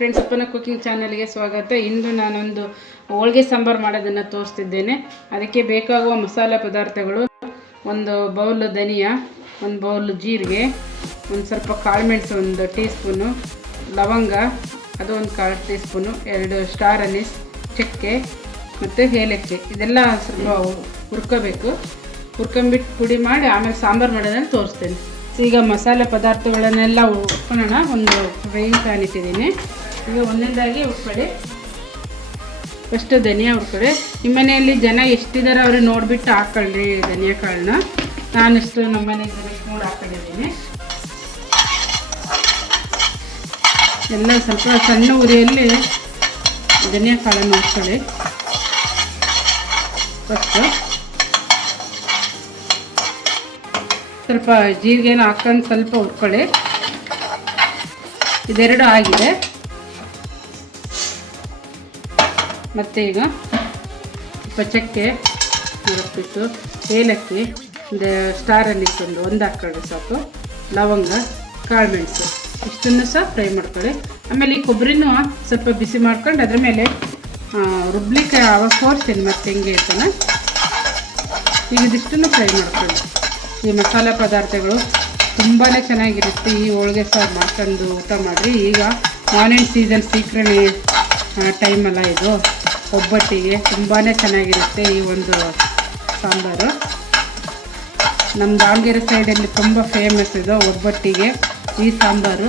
Friends, ಅಪ್ಪನ cooking ಚಾನಲ್ಗೆ ಸ್ವಾಗತ. ಇಂದು ನಾನೊಂದು ಹೋಳಿಗೆ ಸಾಂಬಾರು ಮಾಡೋದನ್ನು ತೋರಿಸ್ತಿದ್ದೇನೆ. ಅದಕ್ಕೆ ಬೇಕಾಗುವ ಮಸಾಲೆ ಪದಾರ್ಥಗಳು: ಒಂದು ಬೌಲ್ ಧನಿಯಾ, ಒಂದು ಬೌಲ್ ಜೀರಿಗೆ, ಒಂದು ಸ್ವಲ್ಪ ಕಾಳುಮೆಣಸು, ಒಂದು ಟೀ ಸ್ಪೂನು ಲವಂಗ, ಅದು ಒಂದು 1/4 ಟೀ ಸ್ಪೂನು, 2 ಸ್ಟಾರ್ ಅನೀಸ್, ಚಕ್ಕೆ ಮತ್ತು ಏಲಕ್ಕಿ. ಇದೆಲ್ಲ ಸ್ವಲ್ಪ ಹುರ್ಕೋಬೇಕು. ಹುರ್ಕೊಂಬಿಟ್ಟು ಪುಡಿ ಮಾಡಿ ಆಮೇಲೆ ಸಾಂಬಾರು ಮಾಡೋದನ್ನು ತೋರಿಸ್ತೇನೆ. ಈಗ ಮಸಾಲೆ ಪದಾರ್ಥಗಳನ್ನೆಲ್ಲ ಹುರ್ಕೊಳ್ಳೋಣ. ಒಂದು ಫ್ರೈಯಿಂಗ್ ಪ್ಯಾನ್ ಇಟ್ಟಿದ್ದೀನಿ. ಈಗ ಒಂದೊಂದಾಗಿ ಹುರ್ಕೊಳ್ಳಿ. ಫಸ್ಟು ಧನಿಯಾ ಹುರ್ಕೊಳ್ಳಿ. ನಿಮ್ಮ ಮನೆಯಲ್ಲಿ ಜನ ಎಷ್ಟಿದ್ದಾರೆ ಅವ್ರಿಗೆ ನೋಡಿಬಿಟ್ಟು ಹಾಕ್ಕೊಳ್ಳ್ರಿ ಧನಿಯಾ ಕಾಳನ್ನ. ನಾನಿಷ್ಟು ನಮ್ಮ ಮನೆಗೆ ನೋಡಿ ಹಾಕ್ಕೊಂಡಿದ್ದೀನಿ. ಎಲ್ಲ ಸ್ವಲ್ಪ ಸಣ್ಣ ಉರಿಯಲ್ಲಿ ಧನಿಯಾ ಕಾಳನ್ನು ಹುರ್ಕೊಳ್ಳಿ. ಫಸ್ಟು ಸ್ವಲ್ಪ ಜೀರಿಗೆನ ಹಾಕೊಂಡು ಸ್ವಲ್ಪ ಹುರ್ಕೊಳ್ಳಿ. ಇದೆರಡು ಆಗಿದೆ. ಮತ್ತು ಈಗ ಸ್ವಲ್ಪ ಚಕ್ಕೆ ಹಾಕ್ಬಿಟ್ಟು, ಏಲಕ್ಕಿ, ಒಂದು ಸ್ಟಾರ್ ಅನೀಸ್ ಒಂದು ಹಾಕ್ಕೊಳ್ಳಿ ಸಾಕು, ಲವಂಗ, ಕಾಳುಮೆಣಸು ಇಷ್ಟನ್ನು ಸಹ ಫ್ರೈ ಮಾಡ್ಕೊಳ್ಳಿ. ಆಮೇಲೆ ಈ ಕೊಬ್ಬರಿನೂ ಸ್ವಲ್ಪ ಬಿಸಿ ಮಾಡ್ಕೊಂಡು ಅದ್ರ ಮೇಲೆ ರುಬ್ಲಿಕ್ಕೆ ಅವಾಗ ತೋರಿಸ್ತೀನಿ ಮತ್ತೆ ಹೆಂಗೆ ಇರ್ತಾನೆ. ಈಗ ಇದಿಷ್ಟನ್ನು ಫ್ರೈ ಮಾಡ್ಕೊಳ್ಳಿ. ಈ ಮಸಾಲೆ ಪದಾರ್ಥಗಳು ತುಂಬಾ ಚೆನ್ನಾಗಿರುತ್ತೆ. ಈ ಹೋಳಿಗೆ ಸಾರು ಮಾಡ್ಕೊಂಡು ಊಟ ಮಾಡಿರಿ. ಈಗ ಮಾರ್ನಿಂಗ್ ಸೀಸನ್ ಸೀಕ್ರಣೆ ಟೈಮಲ್ಲ ಇದು, ಒಬ್ಬಟ್ಟಿಗೆ ತುಂಬಾ ಚೆನ್ನಾಗಿರುತ್ತೆ ಈ ಒಂದು ಸಾಂಬಾರು. ನಮ್ಮ ದಾವಣಗೆರೆ ಸೈಡಲ್ಲಿ ತುಂಬ ಫೇಮಸ್ ಇದು ಒಬ್ಬಟ್ಟಿಗೆ. ಈ ಸಾಂಬಾರು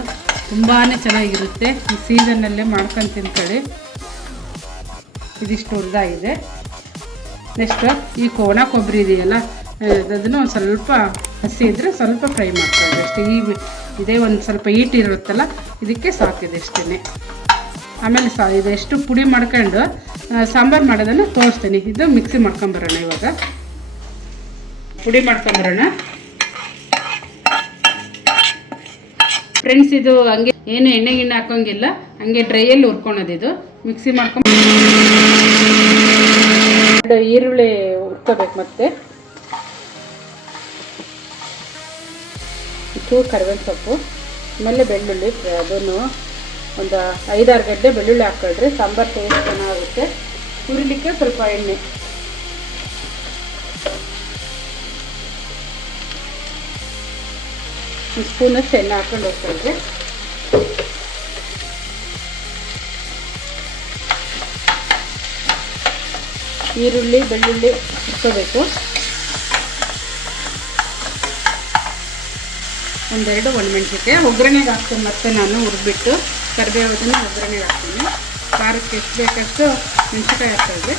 ತುಂಬಾ ಚೆನ್ನಾಗಿರುತ್ತೆ. ಈ ಸೀಸನ್ನಲ್ಲೇ ಮಾಡ್ಕೊಂಡು ತಿನ್ಕೊಳ್ಳಿ. ಇದಿಷ್ಟು ಹುರಿದಾಗಿದೆ. ನೆಕ್ಸ್ಟ್ ಈ ಒಣ ಕೊಬ್ಬರಿ ಇದೆಯಲ್ಲ, ಅದನ್ನು ಒಂದು ಸ್ವಲ್ಪ ಹಸಿ ಇದ್ದರೆ ಸ್ವಲ್ಪ ಫ್ರೈ ಮಾಡ್ಕೊಳ್ಳಿ ಅಷ್ಟೇ. ಇದೇ ಒಂದು ಸ್ವಲ್ಪ ಹೀಟ್ ಇರುತ್ತಲ್ಲ, ಇದಕ್ಕೆ ಸಾಕಿದೆ ಅಷ್ಟೇ. ಆಮೇಲೆ ಇದೆಷ್ಟು ಪುಡಿ ಮಾಡ್ಕೊಂಡು ಸಾಂಬಾರು ಮಾಡೋದನ್ನು ತೋರಿಸ್ತೀನಿ. ಇದು ಮಿಕ್ಸಿ ಮಾಡ್ಕೊಂಬರೋಣ. ಇವಾಗ ಪುಡಿ ಮಾಡ್ಕೊಂಬರೋಣ ಫ್ರೆಂಡ್ಸ್. ಇದು ಹಂಗೆ ಏನು ಎಣ್ಣೆ ಗಿಣ್ಣೆ ಹಾಕೋಂಗಿಲ್ಲ, ಹಂಗೆ ಡ್ರೈಯಲ್ಲಿ ಹುರ್ಕೊಳೋದು. ಇದು ಮಿಕ್ಸಿ ಮಾಡ್ಕೊಂಡು ಈರುಳ್ಳಿ ಹುರ್ಕೋಬೇಕು. ಮತ್ತು ಚೂರು ಕರಿಬೇವಿನ ಸೊಪ್ಪು, ಆಮೇಲೆ ಬೆಳ್ಳುಳ್ಳಿ, ಅದನ್ನು ಒಂದು 5-6 ಗಡ್ಡೆ ಬೆಳ್ಳುಳ್ಳಿ ಹಾಕ್ಕೊಳ್ರಿ. ಸಾಂಬಾರು ಟೇಸ್ಟ್ ಚೆನ್ನಾಗುತ್ತೆ. ಹುರಿಲಿಕ್ಕೆ ಸ್ವಲ್ಪ ಎಣ್ಣೆ, ಒಂದು ಸ್ಪೂನಷ್ಟು ಎಣ್ಣೆ ಹಾಕ್ಕೊಂಡು ಹೋಗ್ಕೊಳ್ರಿ. ಈರುಳ್ಳಿ ಬೆಳ್ಳುಳ್ಳಿ ಹುರ್ಕೋಬೇಕು. ಒಂದೆರಡು ಒಣಮೆಣಸಿನ್ಕಾಯಿ ಒಗ್ಗರಣೆಗೆ ಹಾಕ್ತೀನಿ. ಮತ್ತೆ ನಾನು ಹುರಿದ್ಬಿಟ್ಟು ಕರಿಬೇವದನ್ನು ಒಗ್ಗರಣೆಗೆ ಹಾಕ್ತೀನಿ. ಖಾರಕ್ಕೆ ಎಷ್ಟು ಬೇಕಷ್ಟು ಮೆಣಸಿನ್ಕಾಯಿ ಹಾಕ್ಕೊಳ್ರಿ.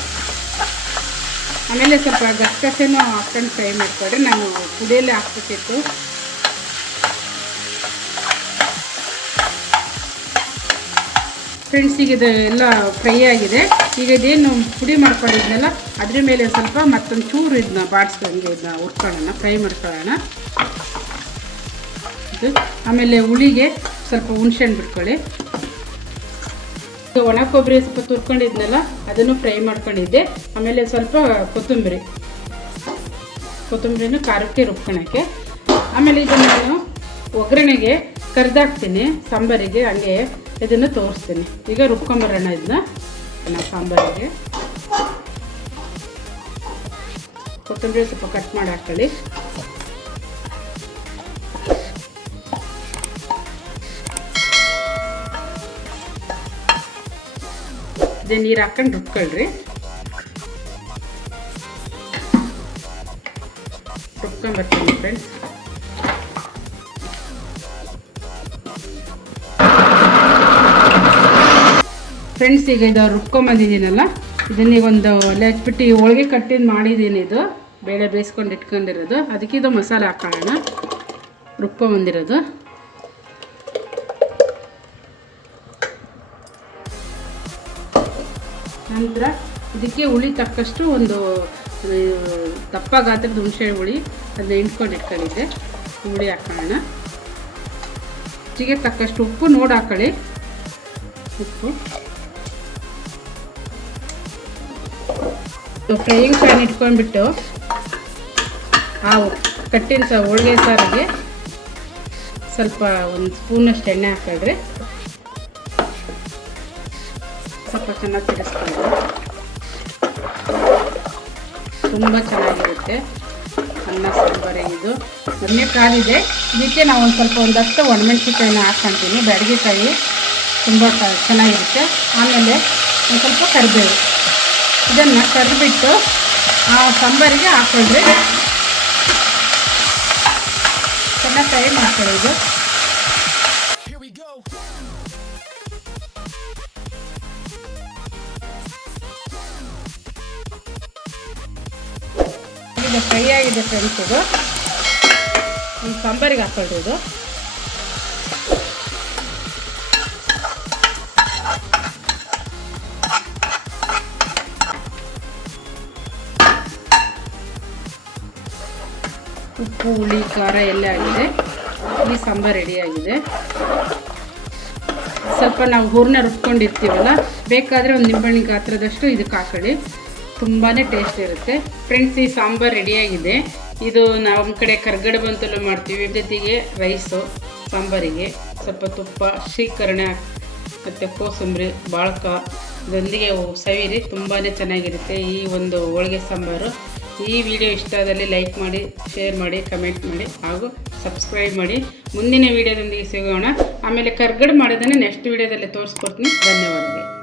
ಆಮೇಲೆ ಸ್ವಲ್ಪ ಗಸಗಸೆನೂ ಹಾಕ್ಕೊಂಡು ಫ್ರೈ ಮಾಡ್ಕೊಳ್ರಿ. ನಾನು ಪುಡಿಯಲ್ಲೇ ಹಾಕ್ಬೇಕಿತ್ತು. ಫ್ರೆಂಡ್ಸ್, ಈಗ ಇದು ಎಲ್ಲ ಫ್ರೈ ಆಗಿದೆ. ಈಗ ಇದೇನು ಪುಡಿ ಮಾಡ್ಕೊಂಡಿದ್ನಲ್ಲ ಅದ್ರ ಮೇಲೆ ಸ್ವಲ್ಪ ಮತ್ತೊಂದು ಚೂರು ಇದನ್ನ ಬಾಡಿಸ್ದಂಗೆ ಇದನ್ನ ಹುರ್ಕೊಳ್ಳೋಣ, ಫ್ರೈ ಮಾಡ್ಕೊಳ್ಳೋಣ. ಆಮೇಲೆ ಹುಳಿಗೆ ಸ್ವಲ್ಪ ಹುಣಸೆಹಣ್ಣು ಬಿಟ್ಕೊಳ್ಳಿ. ಒಣ ಕೊಬ್ಬರಿ ಸ್ವಲ್ಪ ತುರ್ಕೊಂಡಿದ್ನಲ್ಲ ಅದನ್ನು ಫ್ರೈ ಮಾಡ್ಕೊಂಡಿದ್ದೆ. ಆಮೇಲೆ ಸ್ವಲ್ಪ ಕೊತ್ತಂಬರಿನೂ ಖಾರಕ್ಕೆ ರುಬ್ಕೊಳಕ್ಕೆ. ಆಮೇಲೆ ಇದನ್ನು ನಾನು ಒಗ್ಗರಣೆಗೆ ಕರ್ದಾಕ್ತೀನಿ ಸಾಂಬಾರಿಗೆ. ಹಂಗೆ ಇದನ್ನು ತೋರಿಸ್ತೀನಿ. ಈಗ ರುಬ್ಕೊಂಬರೋಣ ಇದನ್ನ ಸಾಂಬಾರಿಗೆ. ಕೊತ್ತಂಬರಿ ಸ್ವಲ್ಪ ಕಟ್ ಮಾಡಿ ಹಾಕೊಳ್ಳಿ. ಇದೇ ನೀರು ಹಾಕೊಂಡು ರುಬ್ಕೊಳ್ರಿ. ರುಬ್ಕೊಂಬರ್ತೀನಿ ಫ್ರೆಂಡ್ಸ್. ಫ್ರೆಂಡ್ಸ್, ಈಗ ಇದು ರುಬ್ಕೊಂಬಂದಿದ್ದೀನಲ್ಲ, ಇದನ್ನೀಗ ಒಂದು ಒಲೆ ಹಚ್ಬಿಟ್ಟು ಈ ಹೋಳಿಗೆ ಕಟ್ಟಿದ್ದು ಮಾಡಿದ್ದೀನಿ. ಇದು ಬೇಳೆ ಬೇಯಿಸ್ಕೊಂಡು ಇಟ್ಕೊಂಡಿರೋದು. ಅದಕ್ಕೆ ಇದು ಮಸಾಲೆ ಹಾಕೋಣ. ರುಬ್ಕೊಂಬಂದಿರೋದು ನಂತರ ಇದಕ್ಕೆ ಹುಳಿ ತಕ್ಕಷ್ಟು ಒಂದು ದಪ್ಪ ಗಾತ್ರದ ಹುಣಸೆ ಹುಳಿ ಅದನ್ನ ಹಿಂಡ್ಕೊಂಡು ಇಟ್ಕೊಂಡಿದ್ದೆ. ಹುಳಿ ಹಾಕೋಣ. ರುಚಿಗೆ ತಕ್ಕಷ್ಟು ಉಪ್ಪು ನೋಡಿ ಹಾಕೊಳ್ಳಿ. ಉಪ್ಪು ಫ್ರೈಯಿಂಗ್ ಪ್ಯಾನ್ ಇಟ್ಕೊಂಡ್ಬಿಟ್ಟು ಆ ಕಟ್ಟಿನ ಹೋಳಿಗೆ ಸಾರಿಗೆ ಸ್ವಲ್ಪ ಒಂದು ಸ್ಪೂನಷ್ಟು ಎಣ್ಣೆ ಹಾಕಿದ್ರೆ ಸ್ವಲ್ಪ ಚೆನ್ನಾಗಿ ತಿರ್ಸ್ಕೊಂಡು ತುಂಬ ಚೆನ್ನಾಗಿರುತ್ತೆ ಅನ್ನ ಸಾಂಬಾರಿಗೆ. ಇದು ಮೊನ್ನೆ ಕಾದಿದೆ, ಇದಕ್ಕೆ ನಾವು ಒಂದಷ್ಟು ಒಣಮೆಣ್ಸಿಕಾಯಿನ ಹಾಕ್ಕೊಳ್ತೀನಿ. ಬ್ಯಾಡಗಿಕಾಯಿ ತುಂಬ ಚೆನ್ನಾಗಿರುತ್ತೆ. ಆಮೇಲೆ ಒಂದು ಸ್ವಲ್ಪ ಕರಿಬೇವು, ಇದನ್ನು ಕರಿಬಿಟ್ಟು ಆ ಸಾಂಬಾರಿಗೆ ಹಾಕೊಂಡ್ರೆ ಚೆನ್ನಾಗಿ ಫ್ರೈ ಮಾಡ್ಕೊಳ್ಳೋದು. ಈಗ ಫ್ರೈ ಆಗಿದೆ ಫ್ರೆಂಡ್ಸ್. ಇದು ಈ ಸಾಂಬಾರಿಗೆ ಹಾಕೊಳ್ಳೋದು. ಉಪ್ಪು ಹುಳಿ ಖಾರ ಎಲ್ಲ ಆಗಿದೆ. ಈ ಸಾಂಬಾರು ರೆಡಿಯಾಗಿದೆ. ಸ್ವಲ್ಪ ನಾವು ಹೂರಣ ರುಬ್ಕೊಂಡಿರ್ತೀವಲ್ಲ, ಬೇಕಾದರೆ ಒಂದು ನಿಂಬೆಹಣ್ಣು ಗಾತ್ರದಷ್ಟು ಇದಕ್ಕೆ ಹಾಕೊಳ್ಳಿ, ತುಂಬಾ ಟೇಸ್ಟ್ ಇರುತ್ತೆ ಫ್ರೆಂಡ್ಸ್. ಈ ಸಾಂಬಾರು ರೆಡಿಯಾಗಿದೆ. ಇದು ನಮ್ಮ ಕಡೆ ಕರ್ಗಡೆ ಬಂತಲ್ಲೂ ಮಾಡ್ತೀವಿ. ಜೊತೆಗೆ ರೈಸು ಸಾಂಬಾರಿಗೆ ಸ್ವಲ್ಪ ತುಪ್ಪ, ಶ್ರೀಕರಣೆ ಮತ್ತು ಕೋಸಂಬರಿ, ಬಾಳ್ಕ ಇದೊಂದಿಗೆ ಸವಿರಿ, ತುಂಬಾ ಚೆನ್ನಾಗಿರುತ್ತೆ ಈ ಒಂದು ಹೋಳಿಗೆ ಸಾಂಬಾರು. ಈ ವಿಡಿಯೋ ಇಷ್ಟ ಆದಲ್ಲಿ ಲೈಕ್ ಮಾಡಿ, ಶೇರ್ ಮಾಡಿ, ಕಮೆಂಟ್ ಮಾಡಿ ಹಾಗೂ ಸಬ್ಸ್ಕ್ರೈಬ್ ಮಾಡಿ. ಮುಂದಿನ ವಿಡಿಯೋದೊಂದಿಗೆ ಸಿಗೋಣ. ಆಮೇಲೆ ಕರ್ಗಡೆ ಮಾಡೋದನ್ನು ನೆಕ್ಸ್ಟ್ ವಿಡಿಯೋದಲ್ಲಿ ತೋರಿಸ್ಕೊಡ್ತೀನಿ. ಧನ್ಯವಾದಗಳು.